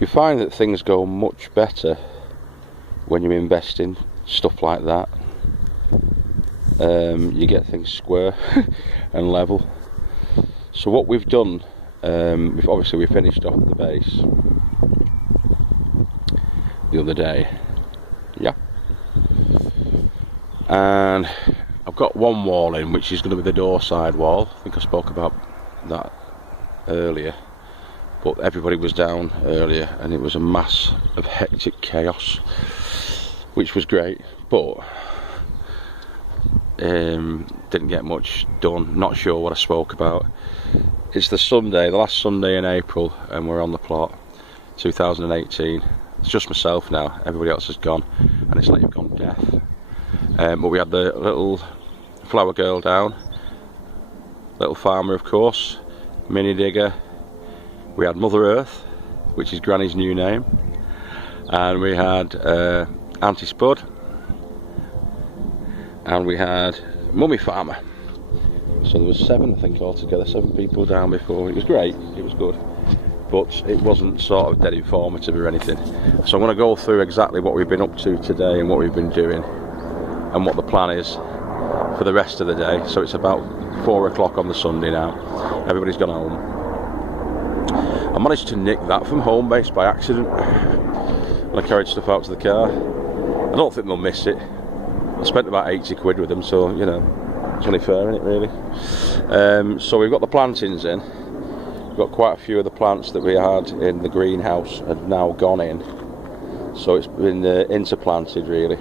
you find that things go much better when you invest in stuff like that. You get things square and level. So what we've done, we finished off the base the other day, yeah, and I've got one wall in, which is going to be the door side wall. I think I spoke about that earlier, but everybody was down earlier and it was a mass of hectic chaos, which was great, but didn't get much done. Not sure what I spoke about. It's the last Sunday in April, and we're on the plot, 2018. It's just myself now, everybody else has gone, and it's like you've gone deaf. But we had the little flower girl down, little farmer of course, mini digger, we had Mother Earth, which is Granny's new name, and we had Auntie Spud, and we had Mummy Farmer. So there was 7, I think, altogether, 7 people down before. It was great, it was good, but it wasn't sort of dead informative or anything. So I'm going to go through exactly what we've been up to today and what we've been doing and what the plan is for the rest of the day. So it's about 4 o'clock on the Sunday now. Everybody's gone home. I managed to nick that from home base by accident when I carried stuff out to the car. I don't think they'll miss it. I spent about 80 quid with them, so you know, it's only fair, isn't it, really? So we've got the plantings in. We've got quite a few of the plants that we had in the greenhouse had now gone in, so it's been interplanted really,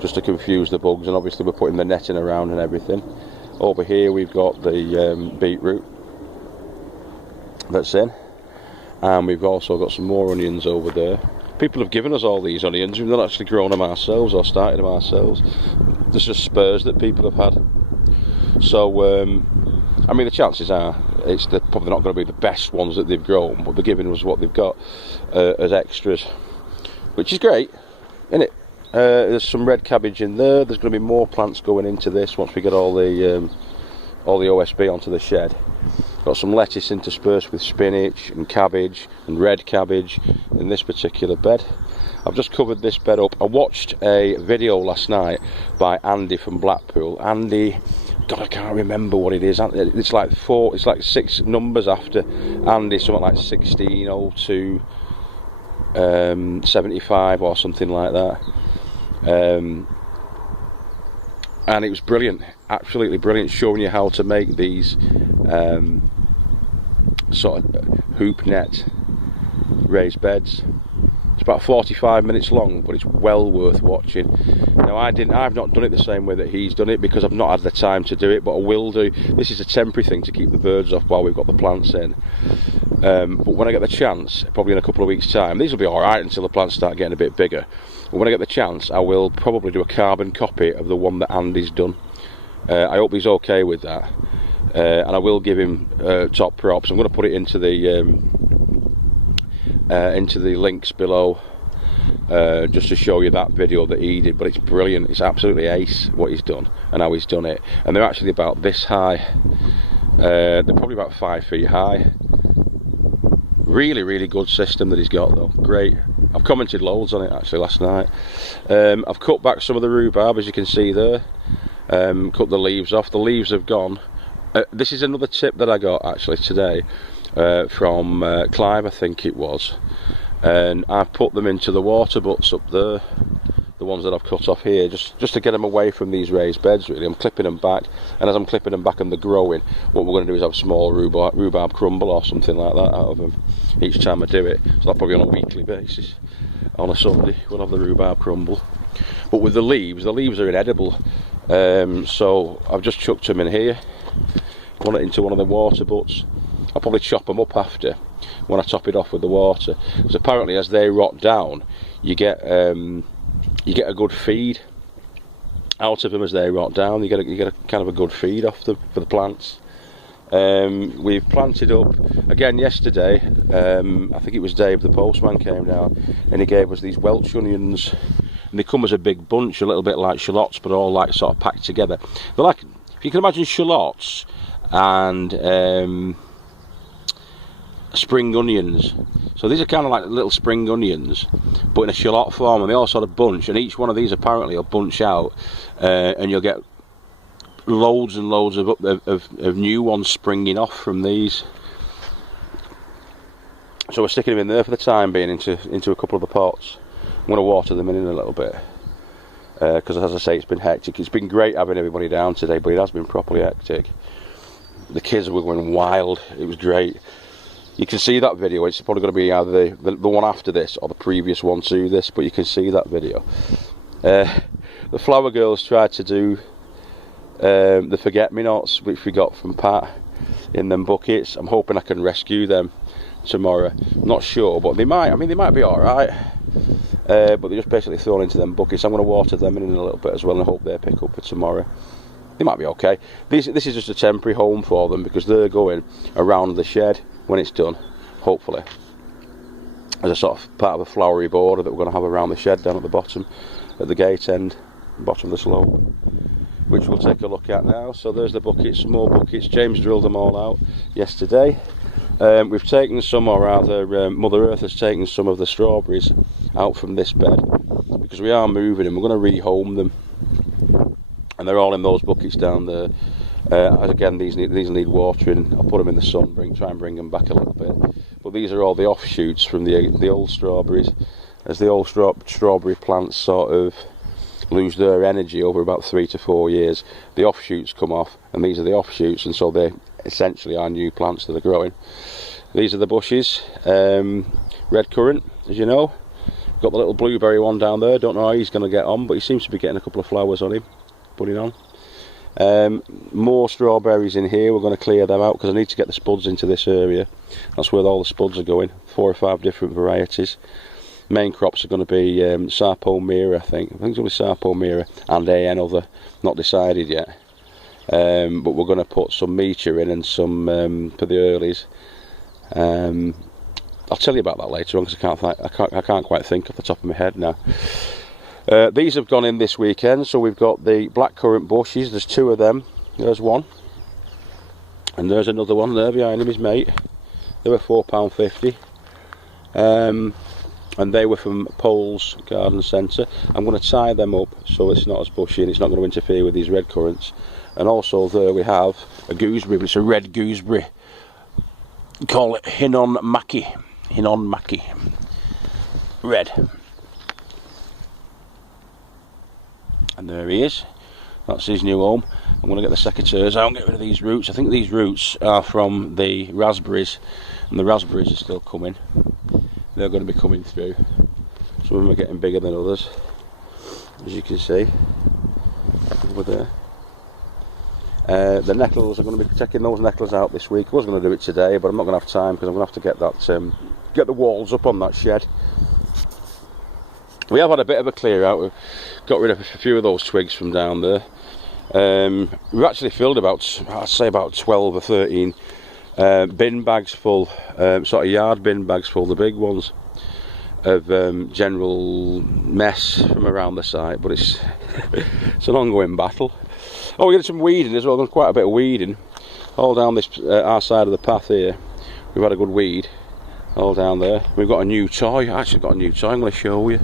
just to confuse the bugs, and obviously we're putting the netting around and everything. Over here we've got the beetroot that's in, and we've also got some more onions over there. People have given us all these onions. We've not actually grown them ourselves or started them ourselves. There's just spurs that people have had. So, I mean, the chances are they're probably not going to be the best ones that they've grown, but they're giving us what they've got as extras, which is great, isn't it? There's some red cabbage in there. There's going to be more plants going into this once we get all the OSB onto the shed. Got some lettuce interspersed with spinach and cabbage and red cabbage in this particular bed. I've just covered this bed up. I watched a video last night by Andy from Blackpool. Andy, God, I can't remember what it is. It's like 6 numbers after Andy, something like 1602 75 or something like that. And it was brilliant, absolutely brilliant, showing you how to make these sort of hoop net raised beds. It's about 45 minutes long, but it's well worth watching. Now I've not done it the same way that he's done it because I've not had the time to do it, but I will do. This is a temporary thing to keep the birds off while we've got the plants in. But when I get the chance, probably in a couple of weeks' time, these will be alright until the plants start getting a bit bigger. But when I get the chance, I will probably do a carbon copy of the one that Andy's done. I hope he's okay with that. And I will give him top props. I'm going to put it into the links below, just to show you that video that he did. But it's brilliant. It's absolutely ace what he's done and how he's done it. And they're actually about this high. They're probably about 5 feet high. Really, really good system that he's got though. Great. I've commented loads on it actually last night. I've cut back some of the rhubarb, as you can see there. Cut the leaves off. The leaves have gone. This is another tip that I got actually today from Clive, I think it was, and I've put them into the water butts up there, the ones that I've cut off here, just to get them away from these raised beds really. I'm clipping them back, and as I'm clipping them back and they're growing, what we're going to do is have small rhubarb crumble or something like that out of them each time I do it. So that'll probably on a weekly basis. On a Sunday we'll have the rhubarb crumble. But with the leaves are inedible, so I've just chucked them in here, put it into one of the water butts. I'll probably chop them up after when I top it off with the water, because apparently as they rot down you get a good feed out of them as they rot down. You get a kind of a good feed off them for the plants. We've planted up again yesterday. I think it was Dave the postman came down and he gave us these Welsh onions, and they come as a big bunch, a little bit like shallots, but all like sort of packed together. They're like, if you can imagine shallots and spring onions. So these are kind of like little spring onions, but in a shallot form, and they all sort of bunch, and each one of these apparently will bunch out, and you'll get loads and loads of new ones springing off from these. So we're sticking them in there for the time being into a couple of the pots. I'm going to water them in a little bit, because as I say, it's been hectic. It's been great having everybody down today, but it has been properly hectic. The kids were going wild. It was great. You can see that video. It's probably going to be either the one after this or the previous one to this, but you can see that video. The flower girls tried to do the forget-me-nots, which we got from Pat in them buckets. I'm hoping I can rescue them tomorrow. Not sure, but they might. I mean, they might be all right. But they're just basically thrown into them buckets. I'm going to water them in a little bit as well, and I hope they pick up for tomorrow. They might be okay. This is just a temporary home for them, because they're going around the shed when it's done, hopefully, as a sort of part of a flowery border that we're going to have around the shed down at the bottom, at the gate end, bottom of the slope, which we'll take a look at now. So there's the buckets, some more buckets. James drilled them all out yesterday. We've taken some, or rather Mother Earth has taken some of the strawberries out from this bed, because we are moving them. We're going to rehome them, and they're all in those buckets down there. Again, these need watering. I'll put them in the sun, try and bring them back a little bit. But these are all the offshoots from the old strawberries. As the old strawberry plants sort of lose their energy over about 3 to 4 years, the offshoots come off, and these are the offshoots, and so they essentially are new plants that are growing. These are the bushes. Red currant, as you know. Got the little blueberry one down there. Don't know how he's going to get on, but he seems to be getting a couple of flowers on him, putting on. More strawberries in here. We're going to clear them out because I need to get the spuds into this area. That's where all the spuds are going. 4 or 5 different varieties. Main crops are going to be Sarpo Mira, I think. I think it's going to be Sarpo Mira and another, not decided yet. But we're going to put some Mecha in and some for the earlies. I'll tell you about that later on, because I can't quite think off the top of my head now. These have gone in this weekend, so we've got the blackcurrant bushes. There's 2 of them. There's one, and there's another one there behind him, his mate. They were £4.50, and they were from Pole's Garden Centre. I'm going to tie them up so it's not as bushy and it's not going to interfere with these red currants. And also there we have a gooseberry, but it's a red gooseberry. Call it Hinon Maki. Red. And there he is. That's his new home. I'm going to get the secateurs out and get rid of these roots. I think these roots are from the raspberries, and the raspberries are still coming. They're going to be coming through. Some of them are getting bigger than others, as you can see over there. The nettles, I'm going to be taking those nettles out this week. I was going to do it today, but I'm not going to have time because I'm going to have to get that get the walls up on that shed. We have had a bit of a clear out. We've got rid of a few of those twigs from down there. We've actually filled I'd say about 12 or 13 bin bags full, sort of yard bin bags full, the big ones, of general mess from around the site, but it's it's an ongoing battle. Oh, we did some weeding as well. There's quite a bit of weeding all down this our side of the path here. We've had a good weed all down there. We've got a new toy. I actually got a new toy. I'm going to show you,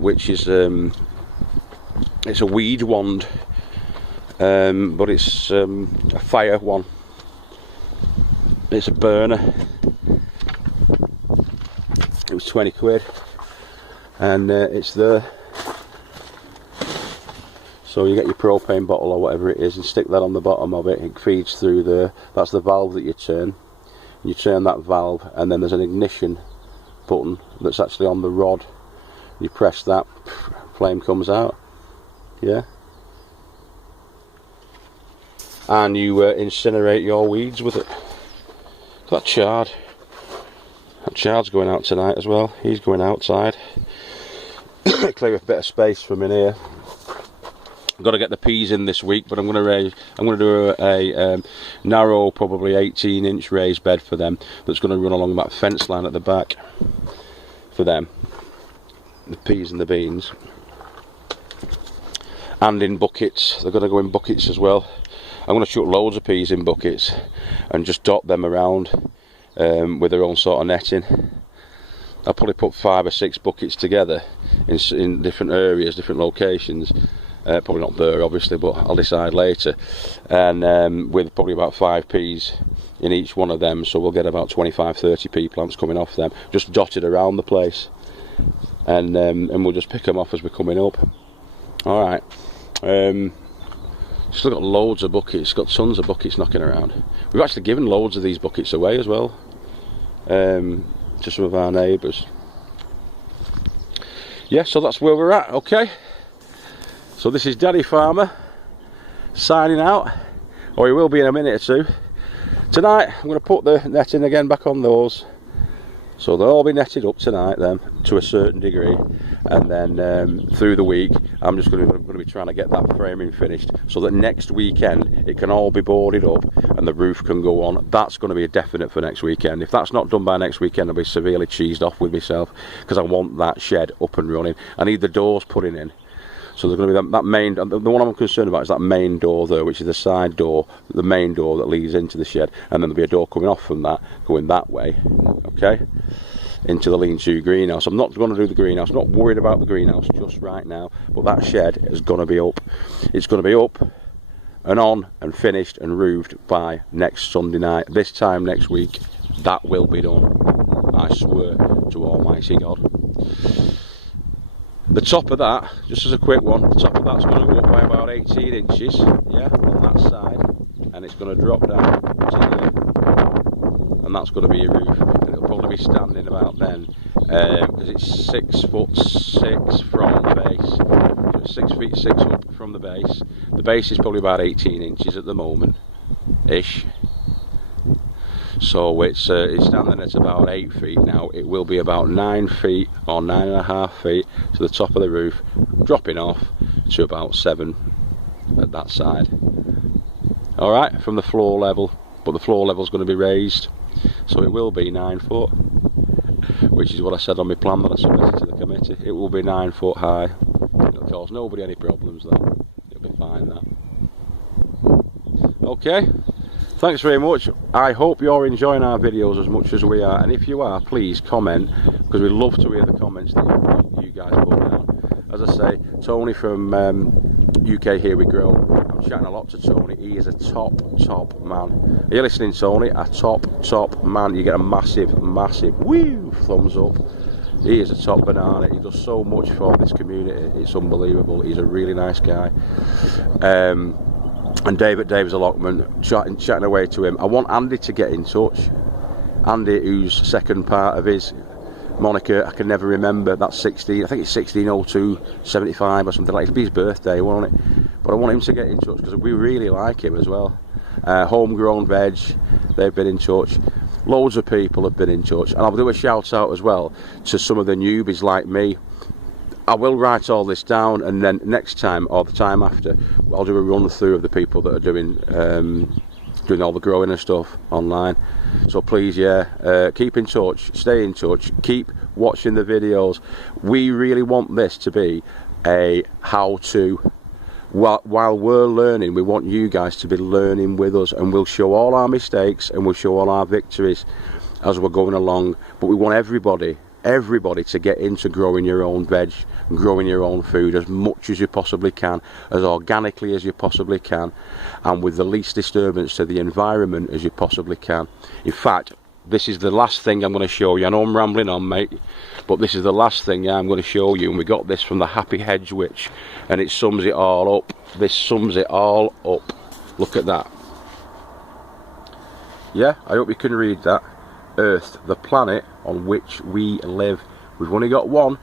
which is it's a weed wand, but it's a fire one. It's a burner. It was 20 quid, and it's there. So you get your propane bottle or whatever it is and stick that on the bottom of it. It feeds through there. That's the valve that you turn. You turn that valve, and then there's an ignition button that's actually on the rod. You press that, flame comes out. Yeah. And you incinerate your weeds with it. That chard. That chard's going out tonight as well. He's going outside. Clear a bit of space from in here. I've got to get the peas in this week, but I'm going to do a narrow, probably 18-inch raised bed for them. That's going to run along that fence line at the back for them. The peas and the beans. And in buckets. They're going to go in buckets as well. I'm going to chuck loads of peas in buckets and just dot them around with their own sort of netting. I'll probably put 5 or 6 buckets together in different areas, different locations. Probably not there obviously, but I'll decide later. And with probably about 5 peas in each one of them, so we'll get about 25-30 pea plants coming off them, just dotted around the place. And we'll just pick them off as we're coming up. Alright. Still got loads of buckets, got tons of buckets knocking around. We've actually given loads of these buckets away as well, to some of our neighbours. Yeah, so that's where we're at, okay? So this is Daddy Farmer signing out, or he will be in a minute or two. Tonight I'm going to put the netting again back on those, so they'll all be netted up tonight then, to a certain degree, and then through the week I'm just going to be trying to get that framing finished, so that next weekend it can all be boarded up and the roof can go on. That's going to be a definite for next weekend. If that's not done by next weekend, I'll be severely cheesed off with myself, because I want that shed up and running. I need the doors putting in. So there's going to be that main, the one I'm concerned about is that main door there, which is the side door, the main door that leads into the shed, and then there'll be a door coming off from that, going that way, okay, into the lean-to greenhouse. I'm not going to do the greenhouse, I'm not worried about the greenhouse just right now, but that shed is going to be up. It's going to be up and on and finished and roofed by next Sunday night. This time next week, that will be done, I swear to Almighty God. The top of that, just as a quick one, the top of that's going to go up by about 18 inches, yeah, on that side, and it's going to drop down to there, and that's going to be a roof, and it'll probably be standing about then, because it's 6'6" from the base, so it's 6 feet 6 up from the base. The base is probably about 18 inches at the moment, ish. So it's standing at about 8 feet now. It will be about 9 feet or 9.5 feet to the top of the roof, dropping off to about 7 at that side. Alright, from the floor level, but the floor level is going to be raised, so it will be 9 foot, which is what I said on my plan that I submitted to the committee. It will be 9 foot high. It'll cause nobody any problems though. It'll be fine that. Okay. Thanks very much. I hope you're enjoying our videos as much as we are, and if you are, please comment, because we love to hear the comments that you guys put down. As I say, Tony from UK Here We Grow, I'm chatting a lot to Tony. He is a top man. Are you listening, Tony? A top man. You get a massive woo thumbs up. He is a top banana. He does so much for this community, it's unbelievable. He's a really nice guy. And Dave's allotment, chatting away to him. I want Andy to get in touch. Andy, whose second part of his moniker I can never remember, that's 16, I think it's 160275 or something like that. It'll be his birthday, won't it? But I want him to get in touch, because we really like him as well. Homegrown Veg, they've been in touch. Loads of people have been in touch, and I'll do a shout out as well to some of the newbies like me. I will write all this down, and then next time or the time after I'll do a run through of the people that are doing all the growing and stuff online. So please, yeah, keep in touch, stay in touch, keep watching the videos. We really want this to be a how-to. While we're learning, we want you guys to be learning with us, and we'll show all our mistakes and we'll show all our victories as we're going along. But we want everybody to get into growing your own veg and growing your own food as much as you possibly can, as organically as you possibly can, and with the least disturbance to the environment as you possibly can. In fact, this is the last thing I'm going to show you. I know I'm rambling on, mate, but this is the last thing I'm going to show you, and we got this from the Happy Hedge Witch, and it sums it all up. This sums it all up. Look at that. Yeah, I hope you can read that. Earth, the planet on which we live. We've only got one,